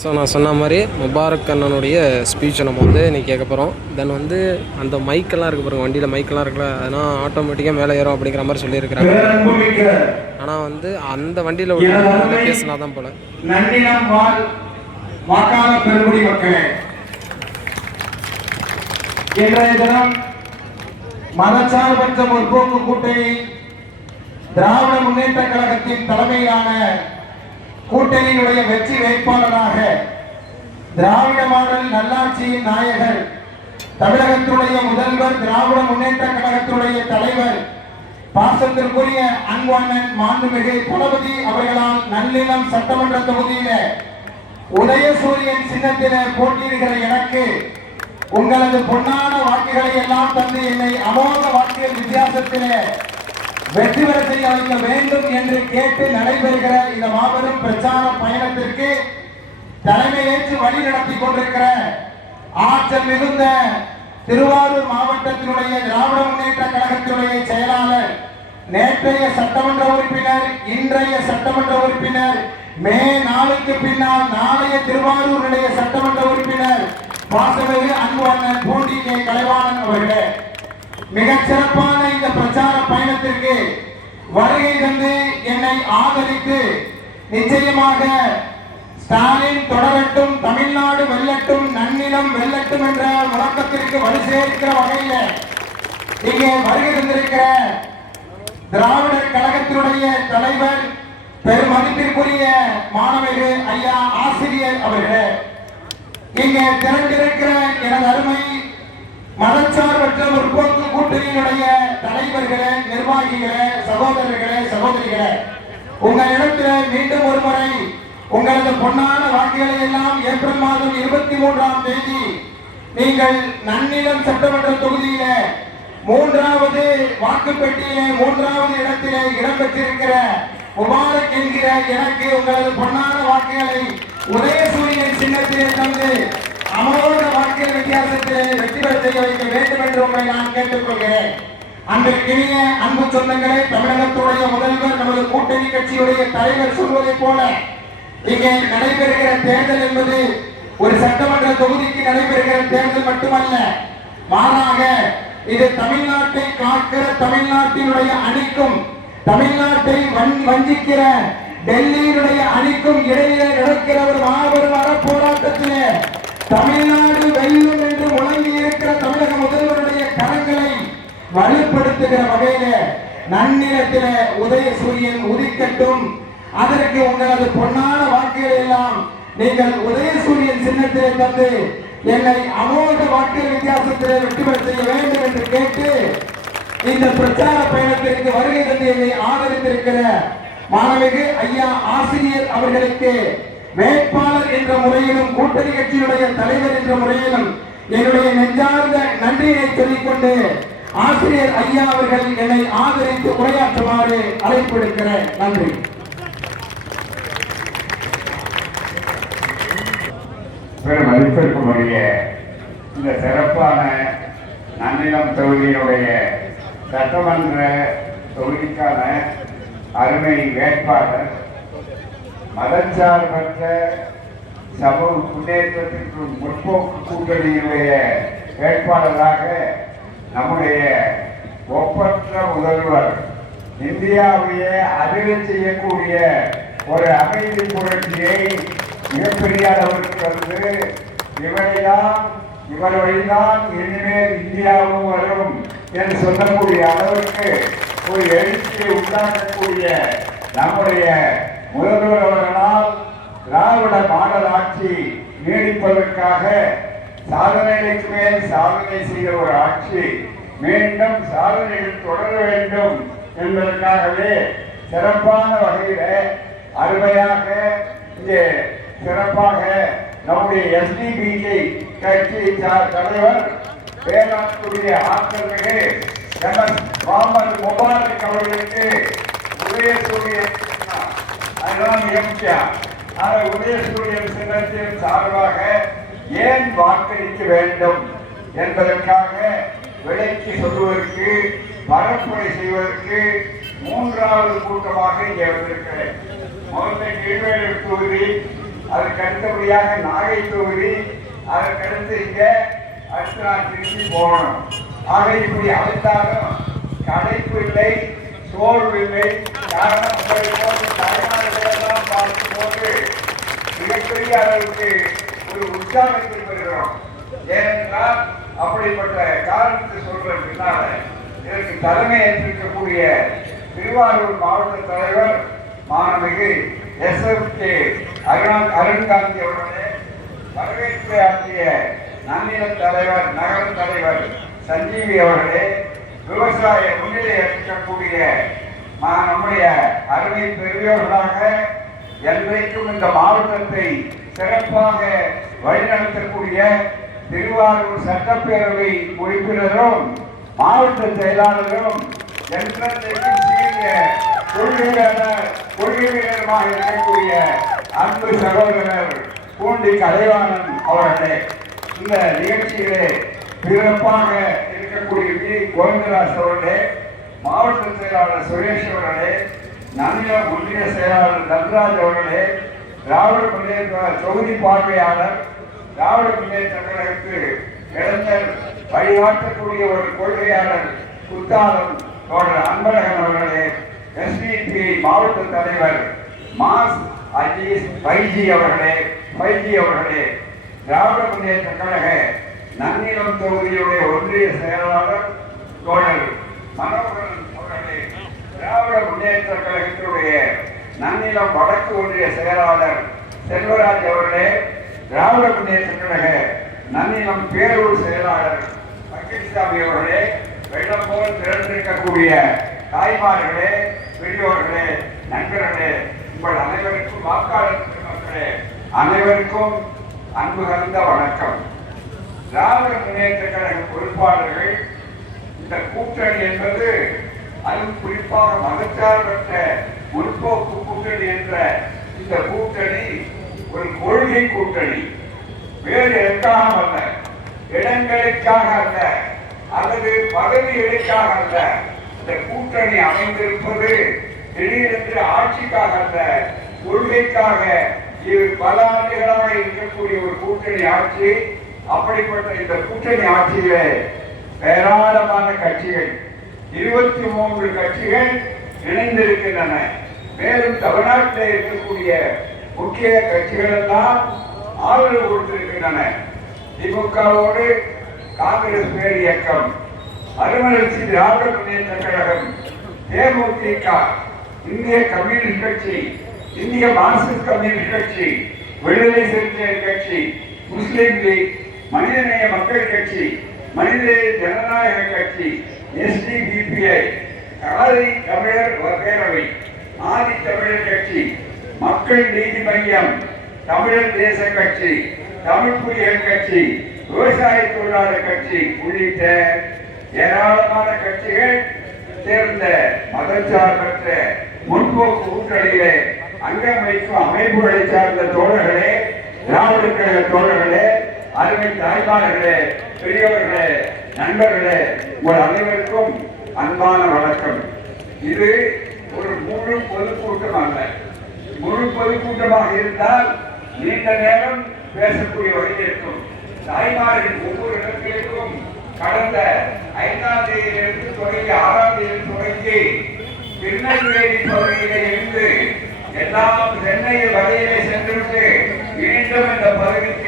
So நான் சொன்ன மாதிரி முபாரக் அண்ணனுடைய ஸ்பீச்சை நம்ம வந்து இன்றைக்கி கேட்க போகிறோம். தென் வந்து அந்த மைக்கெல்லாம் இருக்குது பாருங்கள், வண்டியில் மைக்கெல்லாம் இருக்குல்ல, அதெல்லாம் ஆட்டோமேட்டிக்காக மேலே ஏறும் அப்படிங்கிற மாதிரி சொல்லியிருக்கிறாங்க. ஆனால் வந்து அந்த வண்டியில் ஒரு பேசினா தான் போல. இன்றைய தினம் மதச்சார்பற்ற முற்போக்கு கூட்டணி திராவிட முன்னேற்ற கழகத்தின் தலைமையிலான கூட்டணியினுடைய வெற்றி வேட்பாளராக திராவிட மாடல் நல்லாட்சியின் நாயகர், தமிழகத்துடைய முதல்வர், திராவிட முன்னேற்ற கழகத்துடைய தலைவர், பாசத்திற்குரிய அன்பானன் மாண்புமிகு தளபதி அவர்களால் நன்னிலம் சட்டமன்ற தொகுதியில உதயசூரியன் சின்னத்தில போட்டியிடுகிற எனக்கு உங்களது பொன்னான வாக்குகளை எல்லாம் தந்து என்னை அமோக வாக்குகள் வித்தியாசத்திலே வெற்றி பெற செய்ய வைக்க வேண்டும் என்று கேட்டு நடைபெறுகிற இந்த மாபெரும் பிரச்சார பயணத்திற்கு தலைமையேற்று வழி நடத்தி கொண்டிருக்கிற ஆற்றல் மிகுந்த திருவாரூர் மாவட்டத்தினுடைய திராவிட முன்னேற்ற கழகத்தினுடைய செயலாளர், நேற்றைய சட்டமன்ற உறுப்பினர், இன்றைய சட்டமன்ற உறுப்பினர், மே 4க்கு பின்னால் நாளைய திருவாரூர் நிலைய சட்டமன்ற உறுப்பினர் பாசமிகு அன்பு அண்ணன் பூண்டி கே கலைவாணன் அவர்களே, மிகச் சிறப்பான இந்த பிரச்சார பயணத்திற்கு வருகை தந்து என்னை ஆதரித்து நிச்சயமாக ஸ்டாலின் தொடரட்டும், தமிழ்நாடு வெல்லட்டும், நன்னிலம் வெல்லட்டும் என்ற முழக்கத்திற்கு வலு சேர்க்கிற வகையில் இங்கே வருகை தந்திருக்கிற திராவிடர் கழகத்தினுடைய தலைவர், பெருமதிப்பிற்குரிய மாணவர்கள் ஐயா ஆசிரியர் அவர்களே, இங்கே திரண்டிருக்கிற எனது அருமை மதச்சார்பற்ற முற்போக்கு கூட்டணியினுடைய தலைவர்களே, நிர்வாகிகளே, சகோதரர்களே, சகோதரிகளே, உங்களிடத்தில் மீண்டும் ஒரு முறை உங்களது பொன்னான வாக்குகளை எல்லாம் ஏப்ரல் மாதம் 23ஆம் தேதி நீங்கள் நன்னிலம் சட்டமன்ற தொகுதியில 3வது வாக்குப்பெட்டியிலே 3வது இடத்திலே இடம்பெற்றிருக்கிற முபாரக் என்கிற எனக்கு உங்களது பொன்னான வாக்குகளை உதயசூரியன் சின்னத்திலே தந்து அமோக வாக்குகள் வித்தியாசத்திலே வெற்றி பெற செய்ய வைக்க வேண்டும் என்று உங்களை நான் கேட்டுக்கொள்கிறேன். அன்றைக்கினிய அன்பு சொந்தங்களே, தமிழகத்துடைய முதல்வர், நமது கூட்டணி கட்சியுடைய தலைவர் சொல்வதை போல இங்கே நடைபெறுகிற தேர்தல் என்பது ஒரு சட்டமன்ற தொகுதிக்கு நடைபெறுகிற தேர்தல் மட்டுமல்ல, மாறாக இது தமிழ்நாட்டை காக்கிற தமிழ்நாட்டினுடைய அணிக்கும், தமிழ்நாட்டை வஞ்சிக்கிற டெல்லியினுடைய அணிக்கும் இடையே நடக்கிற ஒரு மாபெரும் அறப்போராட்டத்திலே தமிழ்நாடு வெல்லும் என்று முழங்கி இருக்கிற தமிழக முதல்வருடைய கரங்களை வலுப்படுத்துகிற வகையில நன்னிலத்தில உதயசூரியன் உதிக்கட்டும். அதற்கு உங்களது பொன்னான வாக்குகளை எல்லாம் நீங்கள் உதயசூரியன் சின்னத்திலே தந்து என்னை அமோக வாக்குகள் வித்தியாசத்திலே வெற்றி பெற செய்ய வேண்டும் என்று கேட்டு இந்த பிரச்சார பயணத்திற்கு வருகை தந்து என்னை ஆதரித்திருக்கிற மாணவிகு ஐயா ஆசிரியர் அவர்களுக்கு வேட்பாளர் என்ற முறையிலும் கூட்டணி கட்சியினுடைய தலைவர் என்ற முறையிலும் என்னுடைய நெஞ்சார்ந்த நன்றியை சொல்லிக்கொண்டு ஆசிரியர் ஐயா அவர்கள் என்னை ஆதரித்து உரையாற்றுமாறு அழைப்பு விடுக்கிறேன். நன்றி. மதிப்பிற்குரிய இந்த சிறப்பான நன்னிலம் தொகுதியினுடைய சட்டமன்ற தொகுதிக்கான அருமை வேட்பாளர், மதச்சார்பற்ற சமூக முன்னேற்றத்திற்கு முற்போக்கு கூட்டணியினுடைய வேட்பாளராக நம்முடைய ஒப்பற்ற முதல்வர், இந்தியாவையே அதிர செய்யக்கூடிய ஒரு அமைதி புரட்சியை மிகப்பெரிய அளவிற்கு வந்து இவர் வழிதான் இனிமேல் இந்தியாவும் வரும் என்று சொல்லக்கூடிய அளவிற்கு ஒரு எழுச்சியை உண்டாக்கக்கூடிய நம்முடைய முதல்வர் அவர்களால் திராவிட மாடல் ஆட்சி நீடிப்பதற்காக சாதனைகளுக்கு மேல் சாதனை செய்த ஒரு ஆட்சி மீண்டும் சாதனைகள் தொடர வேண்டும் என்பதற்காகவே சிறப்பான வகையில அருமையாக இங்கே சிறப்பாக நம்முடைய எஸ்டிபிஐ கட்சி தலைவர், வேளாண்குரிய ஆற்றல் மிகு முகமது முபாரக் அவர்களுக்கு உதயசூரியன் உதயசூரியன் சின்னத்தின் சார்பாக ஏன் வாக்களிக்க வேண்டும் என்பதற்காக விலைக்கு சொல்வதற்கு, பரப்புரை செய்வதற்கு 3வது கூட்டமாக இங்கே வந்திருக்கிறேன். முதல்ல கீழ்வேலூர் தொகுதி அதற்கு அடுத்தபடியாக நாகை தொகுதி, அதற்கடுத்து இங்க அடுத்து நான் திருச்சி போகணும். ஆக இப்படி அழைத்தாலும் களைப்பு இல்லை, சோர்வு இல்லை. காரணம் உங்களை போன்ற தாய்மார்களெல்லாம் பார்க்கும்போது மிகப்பெரிய அளவுக்கு ஒரு உற்சாகத்தில் பெறுகிறோம். ஏனென்றால் அப்படிப்பட்ட காரணத்தை சொல்ற பின்னால இதற்கு தலைமை ஏற்றிருக்கக்கூடிய திருவாரூர் மாவட்ட தலைவர் மாண்புமிகு எஸ்.எஃப்.கே. அருண்காந்தி அவர்களே, வரவேற்பு ஆற்றிய நன்னில தலைவர் நகர தலைவர் சஞ்சீவி அவர்களே, விவசாய முன்னிலை ஏற்கக்கூடிய நம்முடைய அருமை பெரியவர்களாக என்றைக்கும் இந்த மாவட்டத்தை சிறப்பாக வழிநடத்தக்கூடிய திருவாரூர் சட்டப்பேரவை உறுப்பினரும் மாவட்ட செயலாளரும் என்றைக்கும் சீரிய கொள்கை வீரருமாக இருக்கக்கூடிய அன்பு சகோதரர் பூண்டி கலைவாணன் அவர்களே, இந்த நிகழ்ச்சியிலே சிறப்பாக இருக்கக்கூடிய வி. கோவிந்தராஜ் அவர்களே, மாவட்ட செயலாளர் சுரேஷ் அவர்களே, நன்னில ஒன்றிய செயலாளர் தன்ராஜ் அவர்களே, திராவிட முன்னேற்ற தொகுதி பார்வையாளர், திராவிட முன்னேற்ற கழகத்து இளைஞர் வழிகாட்டக்கூடிய ஒரு கொள்கையாளர் குத்தாலம் தோழர் அன்பழகன் அவர்களே, எஸ்டிபி மாவட்ட தலைவர் மாஸ் அஜீஸ் பைஜி அவர்களே, திராவிட முன்னேற்ற கழக நன்னிலம் தொகுதியுடைய ஒன்றிய செயலாளர் தோழர் மனோகரன் அவர்களே, திராவிட முன்னேற்ற கழகத்தினுடைய நன்னிலம் வடக்கு ஒன்றிய செயலாளர் செல்வராஜ் அவர்களே, திராவிட முன்னேற்ற கழக நன்னிலம் பேரூர் செயலாளர் பக்கிரிசாமி அவர்களே, வெள்ளம் போல் திரண்டிருக்கக்கூடிய தாய்மார்களே, பெரியோர்களே, நண்பர்களே, உங்கள் அனைவருக்கும் வாக்காளர் மக்களே அனைவருக்கும் அன்பு கலந்த வணக்கம். திராவிட முன்னேற்ற கழக பொறுப்பாளர்கள் இந்த கூட்டணி என்பது அதுவும் குறிப்பாக மதச்சார்பற்ற முற்போக்கு கூட்டணி என்ற இந்த கூட்டணி ஒரு கொள்கை கூட்டணி. வேறு எதற்காக அல்ல, இடங்களுக்காக அல்ல, அல்லது பதவிகளுக்காக அல்ல. இந்த கூட்டணி அமைந்திருப்பது திடீரென்று ஆட்சிக்காக அல்ல, கொள்கைக்காக. இது பல ஆண்டுகளாக இருக்கக்கூடிய ஒரு கூட்டணி ஆட்சி. அப்படிப்பட்ட இந்த கூட்டணி ஆட்சியிலே ஏராளமான கட்சிகள் 23 கட்சிகள் இணைந்திருக்கின்றன. மேலும் தமிழ்நாட்டில் இருக்கக்கூடிய முக்கிய கட்சிகள் எல்லாம் ஆதரவு கொடுத்திருக்கின்றன. திமுகவோடு காங்கிரஸ் பேர் இயக்கம், மறுமலர்ச்சி திராவிட முன்னேற்ற கழகம், தேமுதிக, இந்திய கம்யூனிஸ்ட் கட்சி, இந்திய மார்க்சிஸ்ட் கம்யூனிஸ்ட் கட்சி, விடுதலை சிறுத்தைகள் கட்சி, முஸ்லிம் லீக், மனிதநேய மக்கள் கட்சி, மனிதநேய ஜனநாயக கட்சி, எஸ்டிபிஐ, ஆதி தமிழர் பேரவை, ஆதி தமிழர் கட்சி, மக்கள் நீதி மையம், தமிழர் தேச கட்சி, தமிழ் புலிகள் கட்சி, விவசாய தொழிலாளர் கட்சி உள்ளிட்ட ஏராளமான கட்சிகள் சேர்ந்த மதச்சார்பற்ற முற்போக்கு கூட்டணியிலே அங்கம் வைக்கும் அமைப்புகளை சார்ந்த தோழர்களே, திராவிட கழக தோழர்களே, அருமை தாய்மார்களே, பெரியவர்களே, நண்பர்களே, உங்கள் அனைவருக்கும் அன்பான வணக்கம். இது ஒரு முழு பொதுக்கூட்டம் அல்ல. முழு பொதுக்கூட்டமாக இருந்தால் நீண்ட நேரம் பேசக்கூடிய வகையில் இருக்கும். தாய்மாரின் ஒவ்வொரு இடத்திற்கும் கடந்த 5ஆம் தேதியிலிருந்து தொடங்கி 6ஆம் தேதி தொடங்கி திருநெல்வேலி பகுதியிலே இருந்து எல்லாம் சென்னை வகையிலே சென்றுவிட்டு மீண்டும் இந்த பகுதிக்கு